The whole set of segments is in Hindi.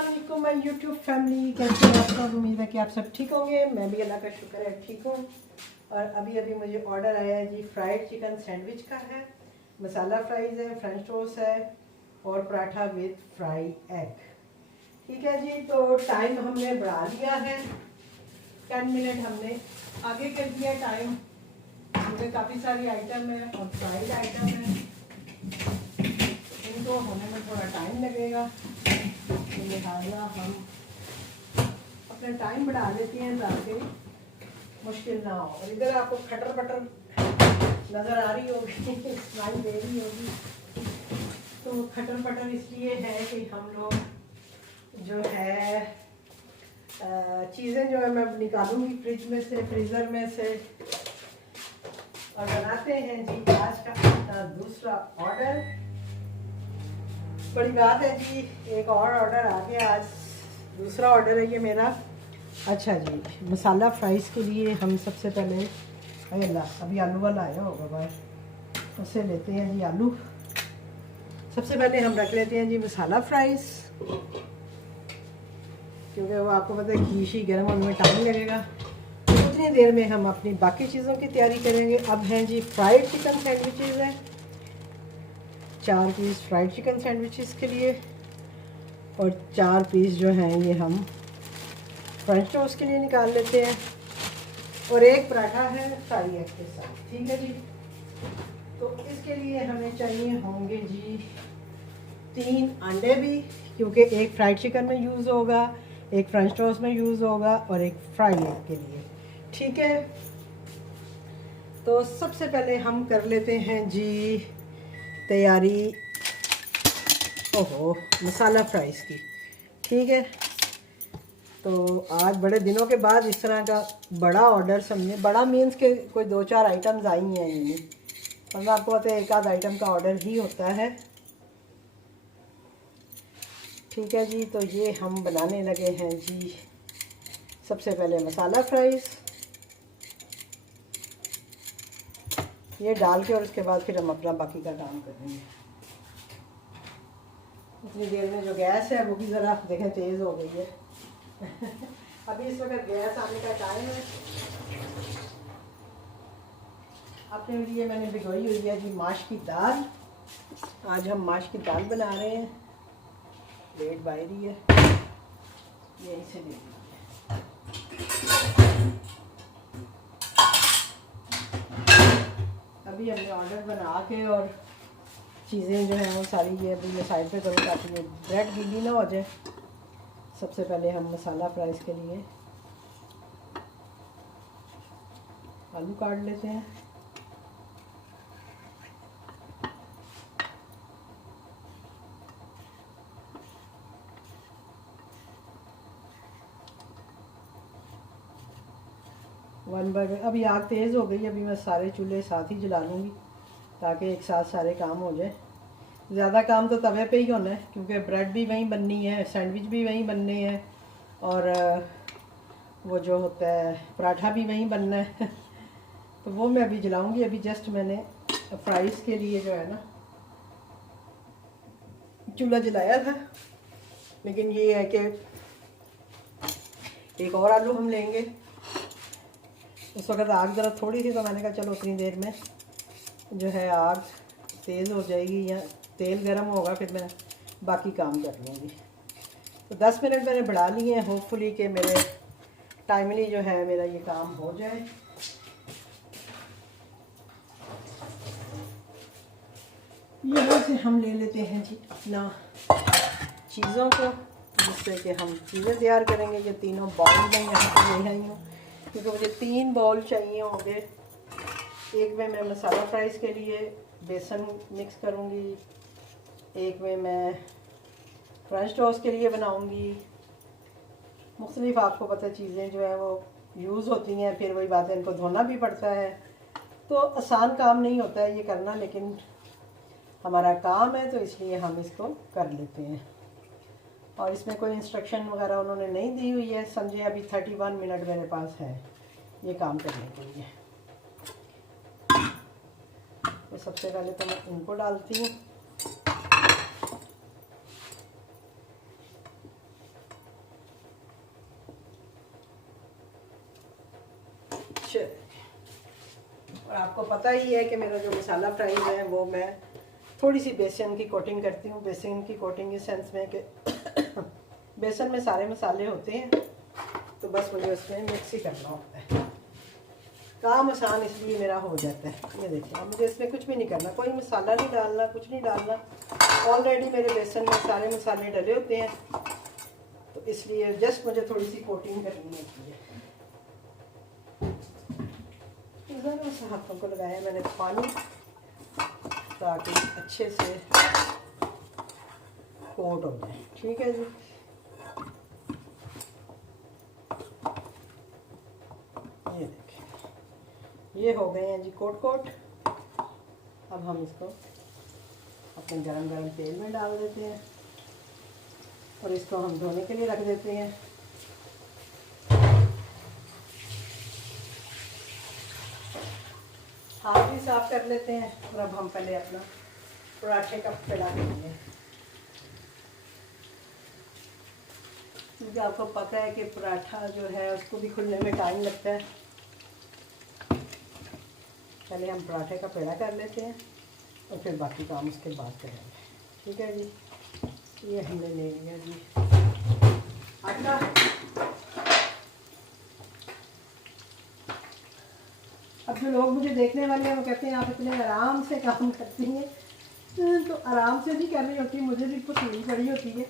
अस्सलाम वालेकुम माय यूट्यूब फैमिली, कैसे हैं आप सब। उम्मीद है कि आप सब ठीक होंगे। मैं भी अल्लाह का शुक्र है ठीक हूँ। और अभी मुझे ऑर्डर आया है जी, फ्राइड चिकन सैंडविच का है, मसाला फ्राइज़ है, फ्रेंच टोस्ट है और पराठा विद फ्राई एग। ठीक है जी, तो टाइम हमने बढ़ा लिया है, 10 मिनट हमने आगे कर दिया टाइम, क्योंकि काफ़ी सारी आइटम है और फ्राइड आइटम है, इनको होने में थोड़ा टाइम लगेगा। तो लिहाजा हम अपना टाइम बढ़ा लेते हैं ताकि मुश्किल ना हो। और इधर आपको खटर पटर नज़र आ रही होगी, स्माइल दे रही होगी। तो खटर पटर इसलिए है कि हम लोग जो है चीज़ें जो है मैं निकालूंगी फ्रिज में से, फ्रीज़र में से, और बनाते हैं जी आज का अपना दूसरा ऑर्डर। बड़ी बात है जी, एक और ऑर्डर आ गया आज, दूसरा ऑर्डर है ये मेरा। अच्छा जी, मसाला फ्राइज़ के लिए हम सबसे पहले अभी आलू वाला आया होगा बाहर, उससे लेते हैं जी आलू। सबसे पहले हम रख लेते हैं जी मसाला फ्राइज़, क्योंकि वो आपको पता है घी शी गर्म होने में टाइम लगेगा। तो उतनी देर में हम अपनी बाकी चीज़ों की तैयारी करेंगे। अब हैं जी फ्राइड चिकन सैंडविचेज़ हैं, 4 पीस फ्राइड चिकन सैंडविचेस के लिए, और 4 पीस जो हैं ये हम फ्रेंच टोस्ट के लिए निकाल लेते हैं, और एक पराठा है फ्राई एग के साथ। ठीक है जी, तो इसके लिए हमें चाहिए होंगे जी 3 अंडे भी, क्योंकि एक फ्राइड चिकन में यूज़ होगा, एक फ्रेंच टोस्ट में यूज़ होगा और एक फ्राई एग के लिए। ठीक है, तो सबसे पहले हम कर लेते हैं जी तैयारी मसाला फ्राइज़ की। ठीक है, तो आज बड़े दिनों के बाद इस तरह का बड़ा ऑर्डर समझे, बड़ा मीन्स के कोई 2-4 आइटम्स आई हैं इनमें, मतलब आपको पता है एक आध आइटम का ऑर्डर ही होता है। ठीक है जी, तो ये हम बनाने लगे हैं जी सबसे पहले मसाला फ्राइज़, ये डाल के, और उसके बाद फिर हम अपना बाकी का काम करेंगे। इतनी देर में जो गैस है वो भी ज़रा देखें तेज़ हो गई है। अभी इस वक्त गैस आने का टाइम है। अपने लिए मैंने भिगोई हुई है जी माश की दाल। आज हम माश की दाल बना रहे हैं, लेट बाई रही है, यही से ले लीजिए। अभी हमने ऑर्डर बना के और चीज़ें जो हैं वो सारी ये अभी मैं साइड पे करूँ ताकि ये ब्रेड गीली ना हो जाए। सबसे पहले हम मसाला फ्राइज़ के लिए आलू काट लेते हैं। वन बाय अभी आग तेज़ हो गई, अभी मैं सारे चूल्हे साथ ही जला लूँगी ताकि एक साथ सारे काम हो जाए। ज़्यादा काम तो तवे पे ही होना है, क्योंकि ब्रेड भी वहीं बननी है, सैंडविच भी वहीं बनने हैं, और वो जो होता है पराठा भी वहीं बनना है। तो वो मैं अभी जलाऊंगी। अभी जस्ट मैंने फ्राइज़ के लिए जो है ना चूल्हा जलाया था, लेकिन ये है कि एक और आलू हम लेंगे। उस वक्त आग ज़रा थोड़ी थी, तो मैंने कहा चलो उतनी देर में जो है आग तेज़ हो जाएगी या तेल गर्म होगा, फिर मैं बाकी काम कर लूँगी। तो 10 मिनट मैंने बढ़ा लिए हैं, होपफुली कि मेरे टाइमली जो है मेरा ये काम हो जाए। यहाँ से हम ले लेते हैं जी अपना चीज़ों को, जिससे कि हम चीज़ें तैयार करेंगे। ये तीनों बाउल में यहाँ पर ले आई हूँ, क्योंकि मुझे 3 बाउल चाहिए होंगे। एक में मैं मसाला फ्राइज़ के लिए बेसन मिक्स करूँगी, एक में मैं फ्रेंच टोस्ट के लिए बनाऊँगी। मुख्तलिफ आपको पता चीज़ें जो है वो यूज़ होती हैं, फिर वही बात है इनको धोना भी पड़ता है। तो आसान काम नहीं होता है ये करना, लेकिन हमारा काम है तो इसलिए हम इसको कर लेते हैं। और इसमें कोई इंस्ट्रक्शन वगैरह उन्होंने नहीं दी हुई है, समझे। अभी 31 मिनट मेरे पास है ये काम करने के लिए। तो सबसे पहले तो मैं इनको डालती हूँ। आपको पता ही है कि मेरा जो मसाला फ्राई है वो मैं थोड़ी सी बेसन की कोटिंग करती हूँ। बेसन की कोटिंग इस सेंस में कि बेसन में सारे मसाले होते हैं, तो बस मुझे उसमें मिक्स ही करना होता है। काम आसान इसलिए मेरा हो जाता है। ये देखिए, अब मुझे इसमें कुछ भी नहीं करना, कोई मसाला नहीं डालना, कुछ नहीं डालना। ऑलरेडी मेरे बेसन में सारे मसाले डले होते हैं, तो इसलिए जस्ट मुझे थोड़ी सी कोटिंग करनी होती है। ज़रा सा हाथों को लगाया मैंने पानी, ताकि अच्छे से कोट हो जाए। ठीक है जी, ये देखिए, ये हो गए हैं जी कोट। अब हम इसको अपने गरम तेल में डाल देते हैं और इसको हम धोने के लिए रख देते हैं। हाथ भी साफ कर लेते हैं और अब हम पहले अपना पराठे का पेड़ा करेंगे, क्योंकि आपको पता है कि पराठा जो है उसको भी खुलने में टाइम लगता है। पहले हम पराठे का पेड़ा कर लेते हैं और फिर बाकी काम उसके बाद करेंगे। ठीक है जी, ये हमने ले लिया जी आटा। अब जो लोग मुझे देखने वाले हैं वो कहते हैं आप इतने आराम से काम करती हैं, तो आराम से नहीं कर रही होती, मुझे भी पसंद पड़ी होती है।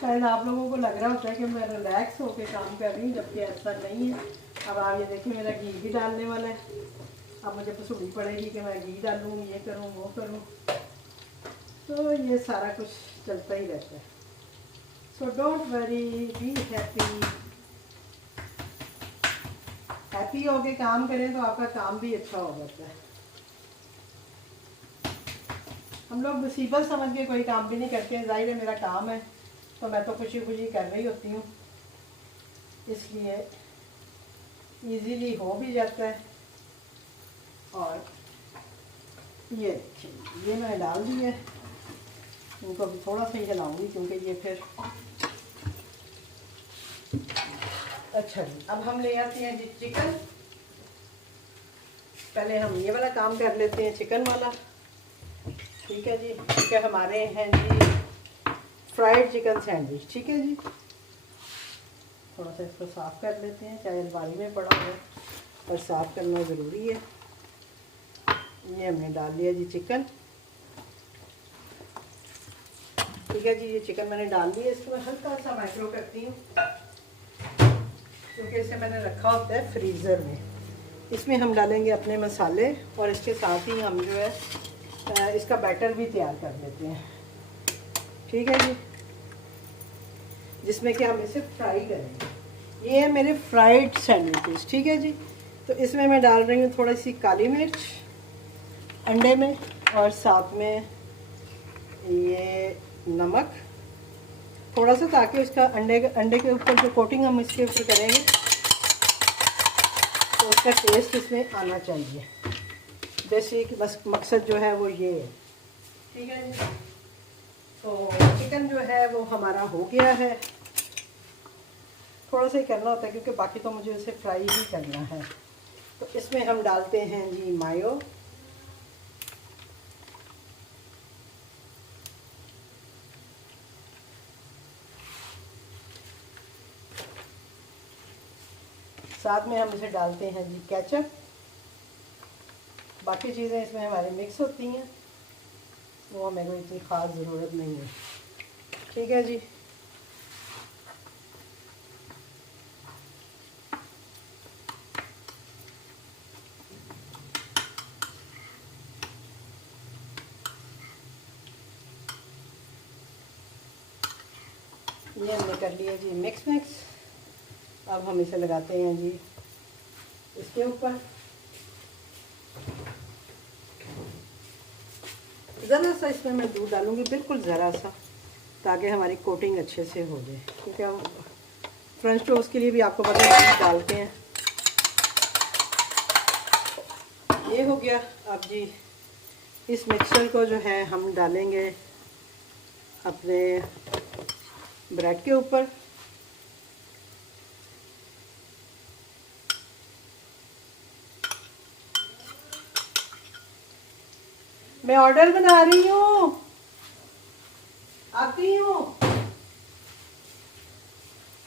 शायद आप लोगों को लग रहा होता है कि मैं रिलैक्स होकर काम कर रही हूँ, जबकि ऐसा नहीं है। अब आप ये देखिए, मेरा घी भी डालने वाला है। अब मुझे पसंद पड़ेगी कि मैं घी डालूँ, ये करूँ, वो करूँ, तो ये सारा कुछ चलता ही रहता है। So don't worry, be happy होके काम करें तो आपका काम भी अच्छा हो जाता है। हम लोग मुसीबत समझ के कोई काम भी नहीं करते हैं। जाहिर है मेरा काम है, तो मैं तो खुशी खुशी कर रही होती हूँ, इसलिए इजीली हो भी जाता है। और ये देखिए, ये मैंने डाल दी है। इनको अभी थोड़ा सा ही हिलाऊंगी, क्योंकि ये फिर अच्छा जी। अब हम ले आते हैं जी चिकन। पहले हम ये वाला काम कर लेते हैं, चिकन वाला। ठीक है जी, क्योंकि हमारे हैं जी फ्राइड चिकन सैंडविच। ठीक है जी, थोड़ा सा इसको साफ़ कर लेते हैं, चाहे अलमारी में पड़ा हो, पर साफ़ करना ज़रूरी है। ये हमने डाल दिया जी चिकन। ठीक है जी, ये चिकन मैंने डाल दिया। इसको मैं हल्का सा माइक्रो करती हूँ, क्योंकि इसे मैंने रखा होता है फ्रीज़र में। इसमें हम डालेंगे अपने मसाले और इसके साथ ही हम जो है इसका बैटर भी तैयार कर लेते हैं। ठीक है जी, जिसमें कि हम इसे फ्राई करेंगे। ये है मेरे फ्राइड सैंडविचेस। ठीक है जी, तो इसमें मैं डाल रही हूँ थोड़ी सी काली मिर्च अंडे में, और साथ में ये नमक थोड़ा सा, ताकि उसका अंडे के ऊपर जो कोटिंग हम इसके ऊपर करेंगे तो उसका टेस्ट इसमें आना चाहिए। जैसे कि बस मकसद जो है वो ये है। ठीक है जी, तो चिकन जो है वो हमारा हो गया है। थोड़ा सा ही करना होता है, क्योंकि बाकी तो मुझे इसे फ्राई ही करना है। तो इसमें हम डालते हैं जी मायो। साथ में हम इसे डालते हैं जी केचप। बाकी चीज़ें इसमें हमारी मिक्स होती हैं, वो हमें कोई इतनी ख़ास ज़रूरत नहीं है। ठीक है जी, ये हमने कर लिया जी मिक्स। अब हम इसे लगाते हैं जी इसके ऊपर। ज़रा सा इसमें मैं दूध डालूँगी, बिल्कुल ज़रा सा, ताकि हमारी कोटिंग अच्छे से हो जाए। क्योंकि हम फ्रेंच टोस्ट के लिए भी आपको पता है दूध डालते हैं। ये हो गया। अब जी इस मिक्सचर को जो है हम डालेंगे अपने ब्रेड के ऊपर। मैं ऑर्डर बना रही हूँ, आती हूँ।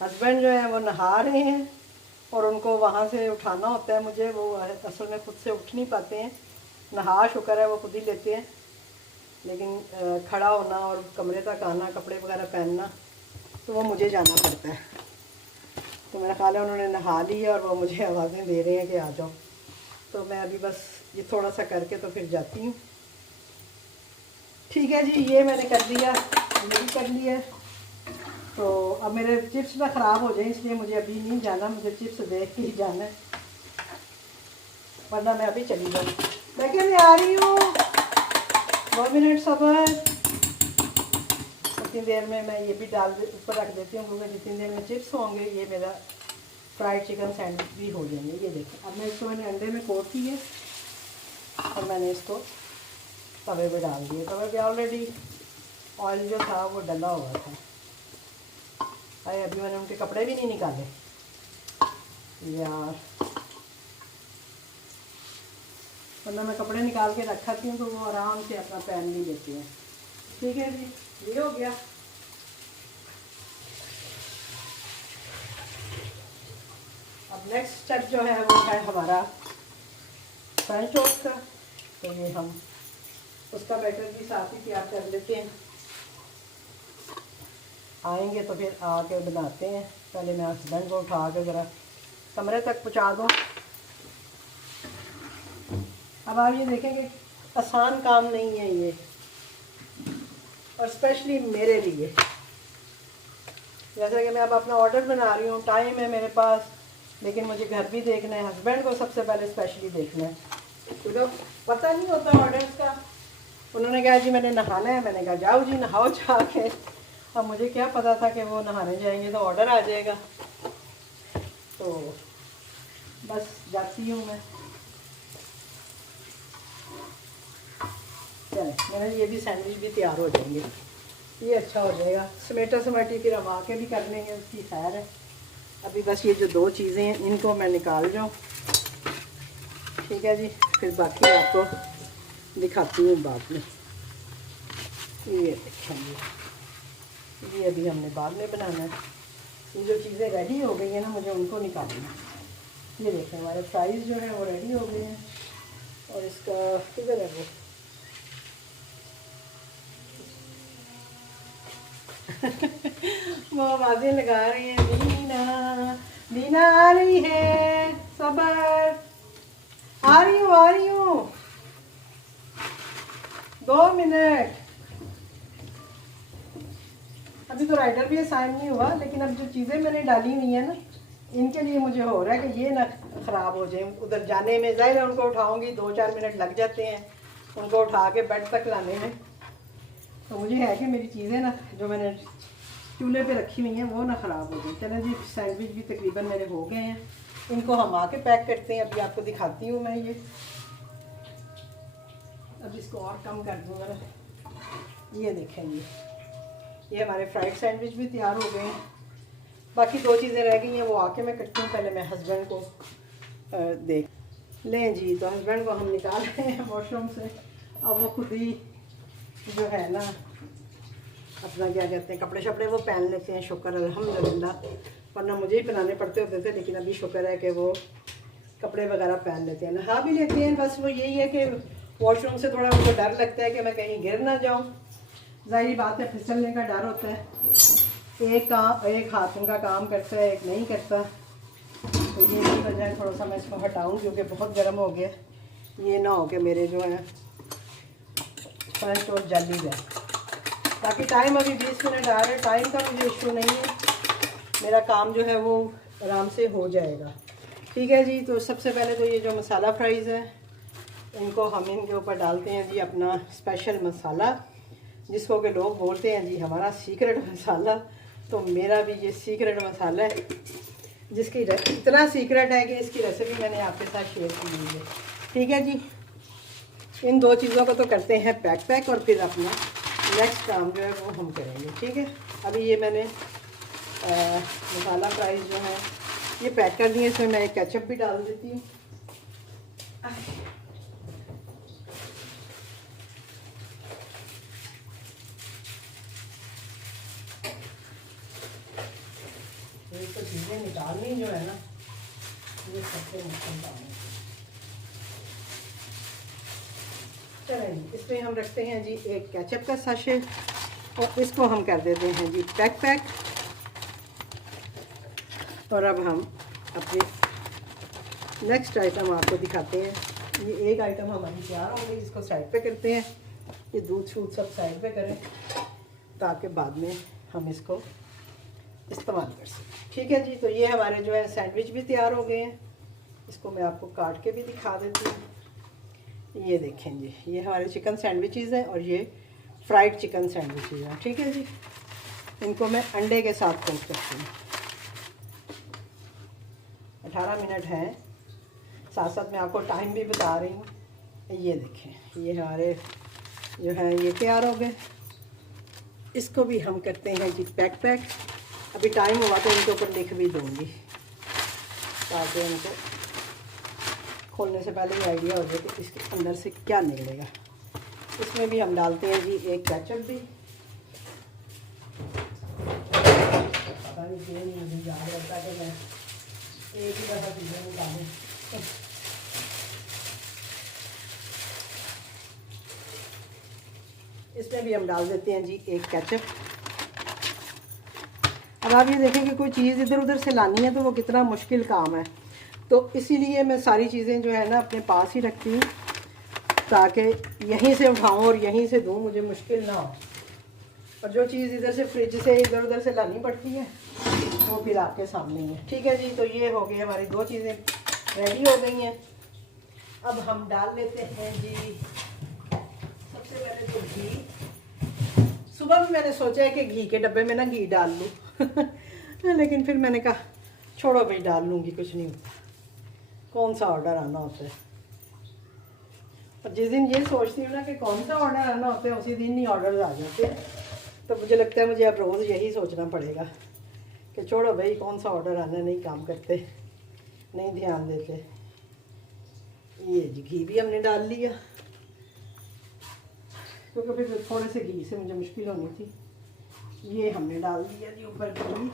हस्बैंड जो है वो नहा रहे हैं और उनको वहाँ से उठाना होता है मुझे। वो असल में खुद से उठ नहीं पाते हैं। नहा शुक्र है वो खुद ही लेते हैं, लेकिन खड़ा होना और कमरे तक आना, कपड़े वगैरह पहनना, तो वो मुझे जाना पड़ता है। तो मेरा ख्याल है उन्होंने नहा ली है और वो मुझे आवाज़ें दे रहे हैं कि आ जाओ। तो मैं अभी बस ये थोड़ा सा करके तो फिर जाती हूँ। ठीक है जी, ये मैंने कर दिया, ये भी कर लिया। तो अब मेरे चिप्स ना ख़राब हो जाए, इसलिए मुझे अभी नहीं जाना, मुझे चिप्स देख के ही जाना है, वरना मैं अभी चली जाऊँ। मैं क्या, मैं आ रही हूँ, 2 मिनट सबर। उतनी देर में मैं ये भी डाल ऊपर रख देती हूँ, क्योंकि जितनी देर में चिप्स होंगे ये मेरा फ्राइड चिकन सैंडविच भी हो जाएंगे। ये देखिए, अब मैं इसको मैंने अंडे में कोट की है और मैंने इसको तवे पे डाल दिए। तवे पे ऑलरेडी ऑयल जो था वो डला हुआ था। अरे अभी मैंने उनके कपड़े भी नहीं निकाले यार, वरना मैं कपड़े निकाल के रखा थी तो वो आराम से अपना पहन भी लेती हैं। ठीक है जी, ये हो गया। अब नेक्स्ट स्टेप जो है वो है हमारा फ्रेंच टोस्ट का। तो ये हम उसका बैटर भी साथ ही तैयार कर लेते हैं। आएंगे तो फिर आके बनाते हैं। पहले मैं हस्बैंड को उठा के ज़रा कमरे तक पहुंचा दूँ। अब आप ये देखेंगे आसान काम नहीं है ये, और स्पेशली मेरे लिए। जैसे कि मैं अब अपना ऑर्डर बना रही हूँ, टाइम है मेरे पास, लेकिन मुझे घर भी देखना है, हस्बैंड को सबसे पहले स्पेशली देखना है, क्योंकि पता नहीं होता ऑर्डर्स का। उन्होंने कहा जी मैंने नहाना है, मैंने कहा जाओ जी नहाओ जाके। अब मुझे क्या पता था कि वो नहाने जाएंगे तो ऑर्डर आ जाएगा। तो बस जाती हूँ मैं। चले, मेरे ये भी सैंडविच भी तैयार हो जाएंगे, ये अच्छा हो जाएगा। समेटा समाटी फिर हम आके भी कर लेंगे, उसकी खैर है। अभी बस ये जो 2 चीज़ें हैं इनको मैं निकाल जाऊँ। ठीक है जी, फिर बाकी आपको दिखाती हूँ बाद में। ये देखेंगे, ये अभी हमने बाद में बनाना है। ये जो चीज़ें रेडी हो गई हैं ना, मुझे उनको निकालना है। ये देखें, हमारे फ्राइज़ जो है वो रेडी हो गए हैं। और इसका किधर है वो आवाज़ें लगा रही हैं, दीना दीना आ रही है, सबर, आ रही हूँ 2 मिनट। अभी तो राइटर भी असाइन नहीं हुआ, लेकिन अब जो चीज़ें मैंने डाली हुई है ना, इनके लिए मुझे हो रहा है कि ये ना ख़राब हो जाए। उधर जाने में ज़ाहिर है उनको उठाऊंगी, 2-4 मिनट लग जाते हैं उनको उठा के बेड तक लाने में। तो मुझे है कि मेरी चीज़ें ना जो मैंने चूल्हे पे रखी हुई हैं वो ना ख़राब हो गई। चलें जी, सैंडविच भी तकरीबन मेरे हो गए हैं, इनको हम आके पैक करते हैं। अभी आपको दिखाती हूँ मैं ये। अब इसको और कम कर दूँगा ना। ये देखें, ये हमारे फ्राइड सैंडविच भी तैयार हो गए हैं। बाकी 2 चीज़ें रह गई हैं, वो आके मैं करती हूँ। पहले मैं हस्बैंड को देख लें जी। तो हस्बैंड को हम निकाल रहे हैं वॉशरूम से। अब वो खुद ही जो है ना अपना क्या कहते हैं कपड़े शपड़े वो पहन लेते हैं, शुक्र अल्हम्दुलिल्लाह, वरना मुझे ही पहनाने पड़ते होते थे। लेकिन अभी शुक्र है कि वो कपड़े वगैरह पहन लेते हैं, नहा भी लेते हैं। बस वो यही है कि वॉशरूम से थोड़ा उनको डर लगता है कि मैं कहीं गिर ना जाऊँ। ज़ाहिर बात है, फिसलने का डर होता है। एक हाथ उनका काम करता है, एक नहीं करता। तो ये नहीं वजह है, थोड़ा सा मैं इसको हटाऊँ क्योंकि बहुत गर्म हो गया। ये ना हो कि मेरे जो है फ्रेंच टोस्ट जल ही जाए। बाकी टाइम अभी 20 मिनट आ रहे हैं, टाइम का मुझे इशू नहीं है, मेरा काम जो है वो आराम से हो जाएगा। ठीक है जी, तो सबसे पहले तो ये जो मसाला फ्राइज़ है इनको हम इनके ऊपर डालते हैं जी अपना स्पेशल मसाला, जिसको कि लोग बोलते हैं जी हमारा सीक्रेट मसाला। तो मेरा भी ये सीक्रेट मसाला है, जिसकी इतना सीक्रेट है कि इसकी रेसिपी मैंने आपके साथ शेयर की हुई है। ठीक है जी, इन 2 चीज़ों को तो करते हैं पैक और फिर अपना नेक्स्ट काम जो है वो हम करेंगे। ठीक है, अभी ये मैंने मसाला फ्राइज़ जो है ये पैक कर दिए। इसमें मैं एक केचप भी डाल देती हूँ। चीज़ें निकालनी जो है ना, ये सबसे मुश्किल काम है। चलें, इसमें हम रखते हैं जी एक केचप का साशे और इसको हम कर देते हैं जी पैक। और अब हम अपनी नेक्स्ट आइटम आपको दिखाते हैं। ये एक आइटम हमारी तैयार हो गई, इसको साइड पे करते हैं। ये दूध शूध सब साइड पे करें ताकि बाद में हम इसको इस्तेमाल कर सकें। ठीक है जी, तो ये हमारे जो है सैंडविच भी तैयार हो गए हैं। इसको मैं आपको काट के भी दिखा देती हूँ। ये देखें जी, ये हमारे चिकन सैंडविचेज़ हैं और ये फ्राइड चिकन सैंडविचेज़ हैं। ठीक है जी, इनको मैं अंडे के साथ कोट करती हूँ। 18 मिनट हैं, साथ साथ मैं आपको टाइम भी बता रही हूँ। ये देखें, ये हमारे जो है ये तैयार हो गए। इसको भी हम करते हैं जी पैक। अभी टाइम हुआ तो इनके ऊपर लिख भी दूँगी ताकि इनको खोलने से पहले ही आइडिया हो जाए कि इसके अंदर से क्या निकलेगा। इसमें भी हम डालते हैं जी एक केचप भी। पता नहीं क्यों नहीं मुझे याद रहता कि मैं एक ही दफ़ा चीज़ें निकालूँ। इसमें भी हम डाल देते हैं जी एक केचप। अब आप ये देखें कि कोई चीज़ इधर उधर से लानी है तो वो कितना मुश्किल काम है, तो इसीलिए मैं सारी चीज़ें जो है ना अपने पास ही रखती हूँ ताकि यहीं से उठाऊँ और यहीं से दूँ, मुझे मुश्किल ना हो। और जो चीज़ इधर से फ्रिज से इधर उधर से लानी पड़ती है वो फिर आपके सामने ही है। ठीक है जी, तो ये हो गई हमारी दो चीज़ें रेडी हो गई हैं। अब हम डाल लेते हैं जी सबसे पहले तो घी। सुबह भी मैंने सोचा है कि घी के डब्बे में ना घी डाल लूँ लेकिन फिर मैंने कहा छोड़ो भाई, डाल लूँगी, कुछ नहीं होता, कौन सा ऑर्डर आना होता है। और जिस दिन ये सोचती हूँ ना कि कौन सा ऑर्डर आना होता है उसी दिन ही ऑर्डर आ जाते हैं। तो मुझे लगता है मुझे अब रोज़ यही सोचना पड़ेगा कि छोड़ो भाई, कौन सा ऑर्डर आना, नहीं काम करते, नहीं ध्यान देते। ये जी घी भी हमने डाल लिया क्योंकि फिर थोड़े से घी से मुझे मुश्किल होनी थी। ये हमने डाल दिया जी ऊपर घी।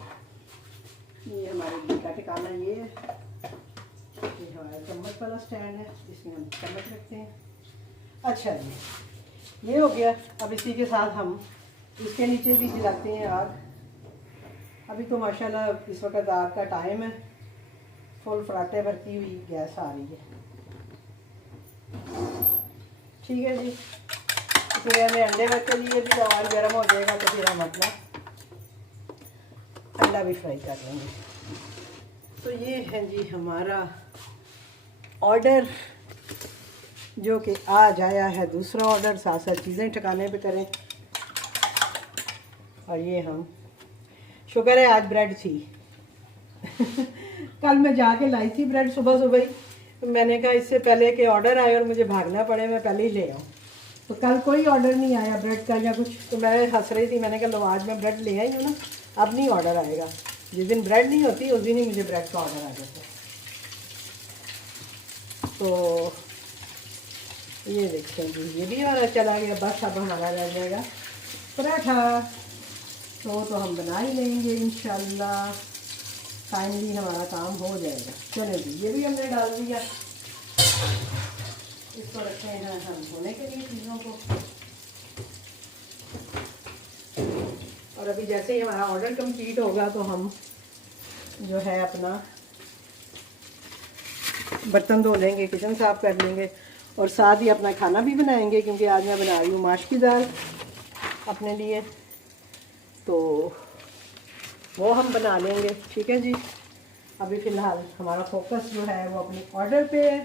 ये हमारे घी का ठिकाना ये है। ये हमारा चम्मच वाला स्टैंड है, इसमें हम चम्मच रखते हैं। अच्छा जी, ये हो गया। अब इसी के साथ हम इसके नीचे भी जलाते हैं आग। अभी तो माशाल्लाह इस वक्त आग का टाइम है, फुल फराटे भरती हुई गैस आ रही है। ठीक है जी, फिर हमें अंडे रख के लिए भी ऑयल गर्म हो जाएगा तो फिर हम अपना अंडा भी फ्राई कर लेंगे। तो ये है जी हमारा ऑर्डर जो कि आज आया है, दूसरा ऑर्डर। साथ साथ चीज़ें ठिकाने पे करें। और ये हम शुक्र है आज ब्रेड थी कल मैं जाके लाई थी ब्रेड सुबह सुबह ही। मैंने कहा इससे पहले कि ऑर्डर आए और मुझे भागना पड़े मैं पहले ही ले आऊँ। तो कल कोई ऑर्डर नहीं आया ब्रेड का या कुछ, तो मैं हंस रही थी। मैंने कहा लो आज मैं ब्रेड ले आई हूँ ना, अब नहीं ऑर्डर आएगा। जिस दिन ब्रेड नहीं होती उस दिन ही मुझे ब्रेड का ऑर्डर आ जाता है। तो ये देखिए जी, ये भी हमारा चला गया। बस अब हमारा रह जाएगा पराठा। तो हम बना ही लेंगे इंशाल्लाह, फाइनली हमारा काम हो जाएगा। चलो जी, ये भी हमने डाल दिया। इसको रखते हैं हम होने के लिए चीज़ों को। और अभी जैसे ही हमारा ऑर्डर कंप्लीट होगा तो हम जो है अपना बर्तन धो लेंगे, किचन साफ़ कर लेंगे और साथ ही अपना खाना भी बनाएंगे, क्योंकि आज मैं बना रही हूँ माश की दाल अपने लिए, तो वो हम बना लेंगे। ठीक है जी, अभी फ़िलहाल हमारा फोकस जो है वो अपने ऑर्डर पे है।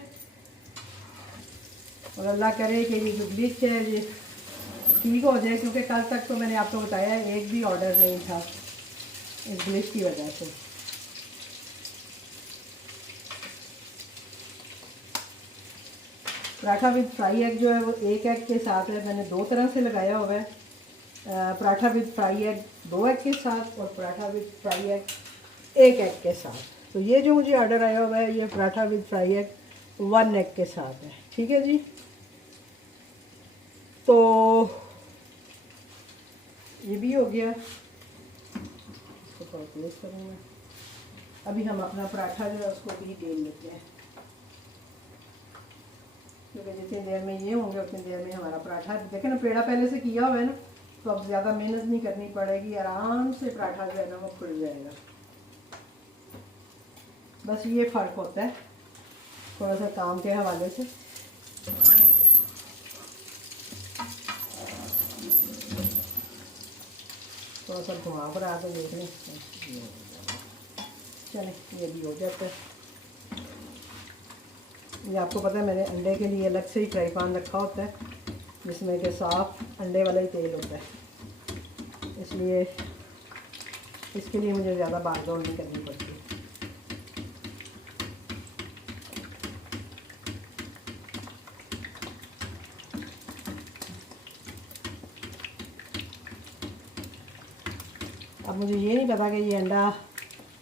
और अल्लाह करे कि ये जो ग्लिच है ये ठीक हो जाए, क्योंकि कल तक तो मैंने आपको बताया एक भी ऑर्डर नहीं था इस ग्लिच की वजह से। पराठा विद फ्राई एग जो है वो एक एग के साथ है। मैंने दो तरह से लगाया हुआ है, paratha with fry egg 2 egg के साथ और paratha with fry egg 1 egg के साथ। तो ये जो मुझे ऑर्डर आया हुआ है ये paratha with fry egg 1 egg के साथ है। ठीक है जी, तो ये भी हो गया। इसको प्लेस करूँगा। अभी हम अपना पराठा जो है उसको भी बेल लेते हैं, क्योंकि जितनी देर में ये होंगे उतनी देर में हमारा पराठा, देखें ना पेड़ा पहले से किया हुआ है ना, तो अब ज़्यादा मेहनत नहीं करनी पड़ेगी, आराम से पराठा जो है ना वो खुल जाएगा। बस ये फ़र्क होता है थोड़ा सा काम के हवाले से। थोड़ा सा घुमा कर आ तो देख लें, चलें ये भी हो जाता है। ये आपको पता है मैंने अंडे के लिए अलग से ही फ्राई पैन रखा होता है, जिसमें कि साफ़ अंडे वाला ही तेल होता है, इसलिए इसके लिए मुझे ज़्यादा भाग-दौड़ नहीं करनी पड़ती। अब मुझे ये नहीं पता कि ये अंडा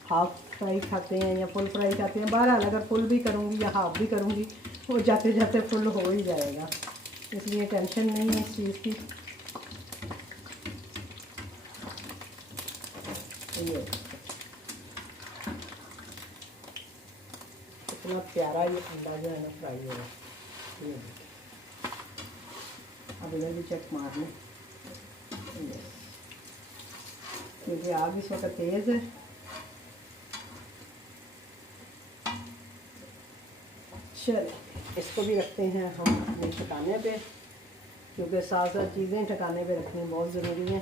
हाफ फ्राई खाते हैं या फुल फ्राई खाते हैं। बहरहाल अगर फुल भी करूँगी या हाफ भी करूँगी वो जाते जाते फुल हो ही जाएगा, इसलिए टेंशन नहीं है इस चीज़ की। ये इतना प्यारा ये अंडा जो है ना फ्राई हो रहा है, ये अब इधर भी चेक मार लें, क्योंकि आग इस वक्त तेज़ है। चलिए इसको भी रखते हैं हम अपने ठिकाने पे, क्योंकि साथ साथ चीज़ें ठिकाने पे रखनी बहुत ज़रूरी है।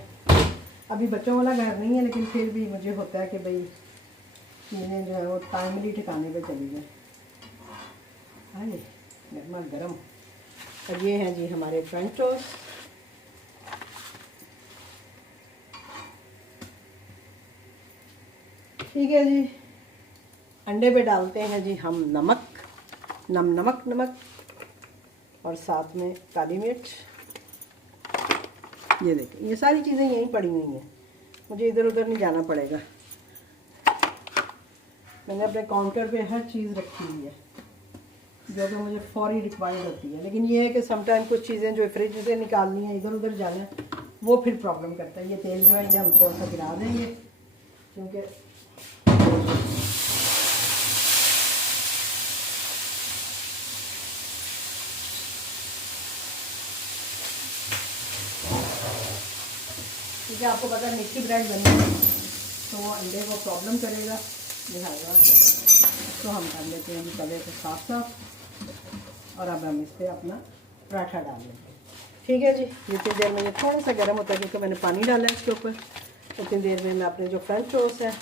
अभी बच्चों वाला घर नहीं है, लेकिन फिर भी मुझे होता है कि भाई चीज़ें जो है वो टाइमली ठिकाने पे चली जाए। हाँ जी, गर्मा गर्म। और ये हैं जी हमारे फ्रेंच टोस्ट। ठीक है जी, अंडे पे डालते हैं जी हम नमक, नमक और साथ में काली मिर्च। ये देखिए ये सारी चीज़ें यहीं पड़ी हुई हैं, मुझे इधर उधर नहीं जाना पड़ेगा। मैंने अपने काउंटर पे हर चीज़ रखी हुई है जो कि मुझे फौरी रिक्वायर्ड होती है, लेकिन ये है कि समटाइम कुछ चीज़ें जो फ्रिज से निकालनी है, इधर उधर जाना है, वो फिर प्रॉब्लम करता है। ये तेल जो है ये हम थोड़ा सा गिरा देंगे, क्योंकि क्योंकि आपको पता है मिक्सी ब्रेड बनेगी तो वो अंडे को प्रॉब्लम करेगा, लिहाजा तो हम कर लेते हैं तवे को साफ और अब हम इस पर अपना पराठा डाल लेंगे। ठीक है जी, जितनी देर में ये थोड़ा सा गर्म होता है क्योंकि मैंने पानी डाला है इसके ऊपर, उतनी देर में मैं अपने जो फ्रेंच टोस्ट है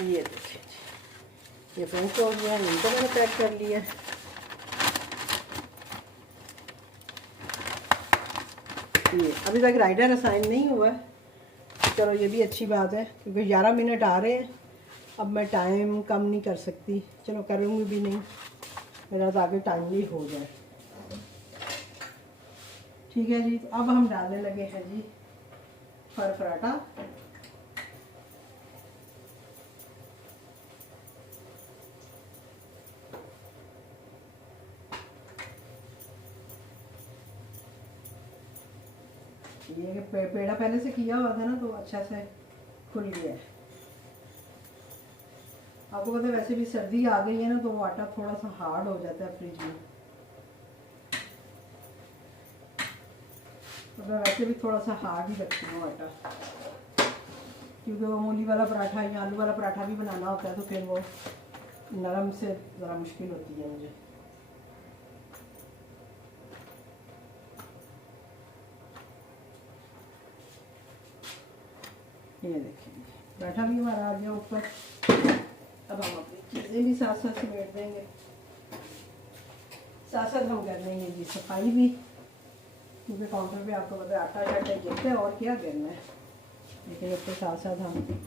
ये देखिए जी, ये फ्रेंच टोस्ट जो है इनको मैंने पैक कर लिया है। ये अभी तक राइडर असाइन नहीं हुआ है, चलो ये भी अच्छी बात है, क्योंकि 11 मिनट आ रहे हैं। अब मैं टाइम कम नहीं कर सकती, चलो करूँगी भी नहीं, मेरा तो आगे टाइमली हो जाए। ठीक है जी, तो अब हम डालने लगे हैं जी फरफराटा। ये पेड़ा पहले से किया हुआ था ना, तो अच्छा से खुल गया है। आपको पता है वैसे भी सर्दी आ गई है ना, तो वो आटा थोड़ा सा हार्ड हो जाता है फ्रिज में, तो मैं वैसे भी थोड़ा सा हार्ड ही रखती हूँ आटा, क्योंकि वो मूली वाला पराठा या आलू वाला पराठा भी बनाना होता है, तो फिर वो नरम से ज़रा मुश्किल होती है मुझे। ये देखिए पराठा भी हमारा आ गया ऊपर। अब हम अपनी चीज़ें भी साथ साथ समेट देंगे, साथ साथ हम कर लेंगे जी सफाई भी, क्योंकि काउंटर पे आपको पता है आटा शाटा गिरता है और क्या करना है, लेकिन उसके साथ साथ हम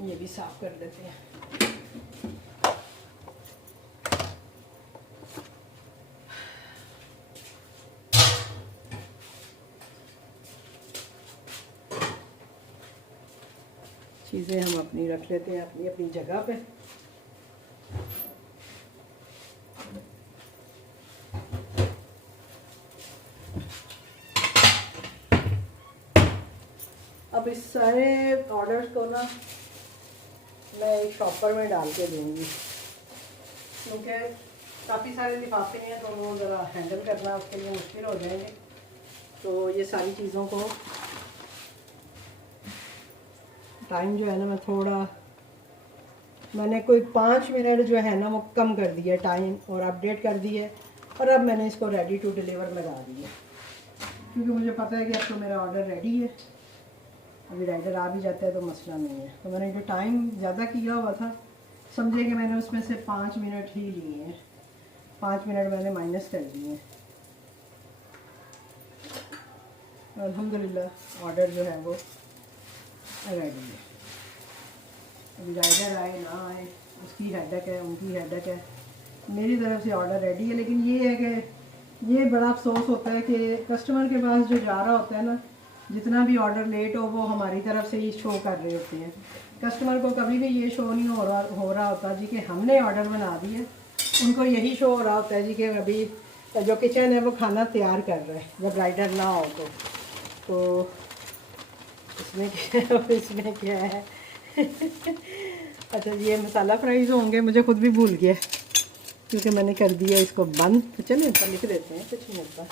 ये भी साफ कर देते हैं। चीज़ें हम अपनी रख लेते हैं अपनी अपनी जगह पे। अब इस सारे ऑर्डर्स को ना मैं एक शॉपर में डाल के दूँगी, क्योंकि काफ़ी सारे लिफाफे हैं तो वो ज़रा हैंडल करना उसके लिए मुश्किल हो जाएंगे। तो ये सारी चीज़ों को टाइम जो है ना, मैंने कोई 5 मिनट जो है ना वो कम कर दिया टाइम और अपडेट कर दी है, और अब मैंने इसको रेडी टू डिलीवर लगा दिया, क्योंकि मुझे पता है कि अब तो मेरा ऑर्डर रेडी है। अभी राइडर आ भी जाता है तो मसला नहीं है। तो मैंने जो टाइम ज़्यादा किया हुआ था, समझे कि मैंने उसमें से 5 मिनट ही लिए हैं, 5 मिनट मैंने माइनस कर दिए हैं। अल्हम्दुलिल्लाह ऑर्डर जो है वो रेडी है। अभी राइडर आए ना आए उसकी हेडेक है, उनकी हेडेक है, मेरी तरफ से ऑर्डर रेडी है। लेकिन ये है कि ये बड़ा अफसोस होता है कि कस्टमर के पास जो जा रहा होता है ना, जितना भी ऑर्डर लेट हो वो हमारी तरफ से ही शो कर रहे होते हैं। कस्टमर को कभी भी ये शो नहीं हो रहा होता जी कि हमने ऑर्डर बना दिया। उनको यही शो हो रहा होता है जी कि अभी जो किचन है वो खाना तैयार कर रहा है, जब राइडर ना हो तो इसमें क्या है अच्छा ये मसाला फ्राइज होंगे, मुझे खुद भी भूल गया क्योंकि मैंने कर दिया इसको बंद। तो चलिए ऊपर लिख देते हैं, कुछ नहीं होता।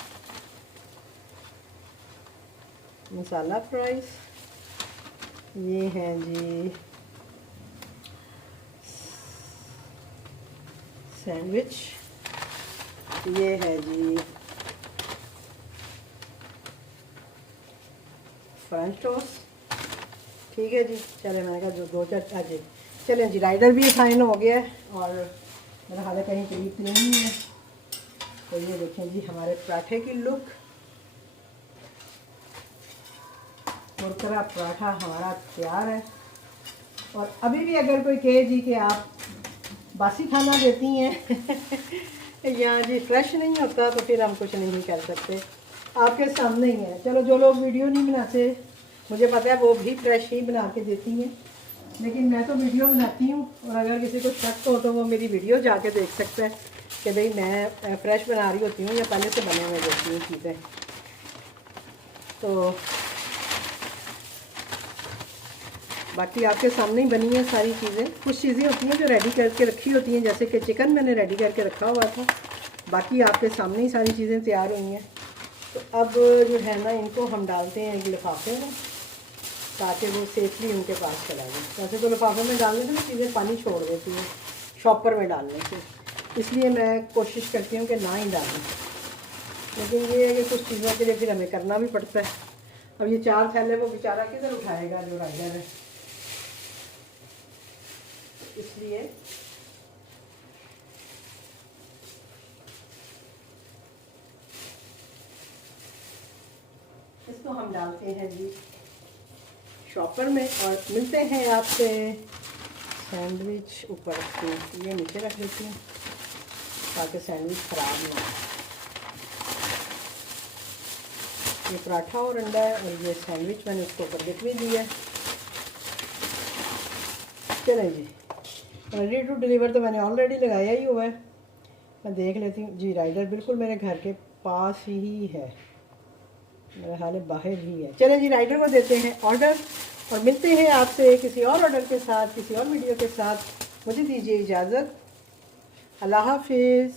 मसाला फ्राइज ये हैं जी सैंडविच, ये है जी फ्रेंच टोस्ट। ठीक है जी, चले मैंने कहा जो 2-4 आज चलें जी, राइडर भी साइन हो गया है और मेरा हाल कहीं करीब नहीं है। तो ये देखें जी हमारे पराठे की लुक, कुरकुरा पराठा हमारा तैयार है। और अभी भी अगर कोई कहे जी कि आप बासी खाना देती हैं या जी फ्रेश नहीं होता, तो फिर हम कुछ नहीं कर सकते, आपके सामने ही है। चलो जो लोग वीडियो नहीं बनाते, मुझे पता है वो भी फ्रेश ही बना के देती हैं, लेकिन मैं तो वीडियो बनाती हूँ। और अगर किसी को शक हो तो वो मेरी वीडियो जाके देख सकता है कि भाई मैं फ्रेश बना रही होती हूँ या पहले से बने हुए देती हूँ चीज़ें। तो बाकी आपके सामने ही बनी है सारी चीज़ें। कुछ चीज़ें होती हैं जो रेडी करके रखी होती हैं, जैसे कि चिकन मैंने रेडी करके रखा हुआ था, बाकी आपके सामने ही सारी चीज़ें तैयार हुई हैं। तो अब जो है ना इनको हम डालते हैं एक लिफाफे में, ताकि वो सेफली उनके पास चला जाए। वैसे तो लिफाफे में डालने से ना चीज़ें पानी छोड़ देती हैं शॉपर में डालने से, इसलिए मैं कोशिश करती हूँ कि ना ही डालूँ। लेकिन ये है कि कुछ चीज़ों के लिए फिर हमें करना भी पड़ता है। अब ये 4 थैले वो बेचारा किधर उठाएगा जो राइडर है, इसलिए इसको हम डालते हैं जी शॉपर में। और मिलते हैं आपसे सैंडविच ऊपर रखते, ये नीचे रख देती हूँ ताकि सैंडविच ख़राब ना हो। ये पराठा और अंडा है और ये सैंडविच मैंने उसको ऊपर लिख भी दिया। चलें जी, रेडी टू डिलीवर तो मैंने ऑलरेडी लगाया ही हुआ है। मैं देख लेती हूँ जी, राइडर बिल्कुल मेरे घर के पास ही है, मेरा हाल बाहर ही है। चलें जी, राइडर को देते हैं ऑर्डर और मिलते हैं आपसे किसी और ऑर्डर के साथ, किसी और वीडियो के साथ। मुझे दीजिए इजाज़त, अल्लाह हाफिज़।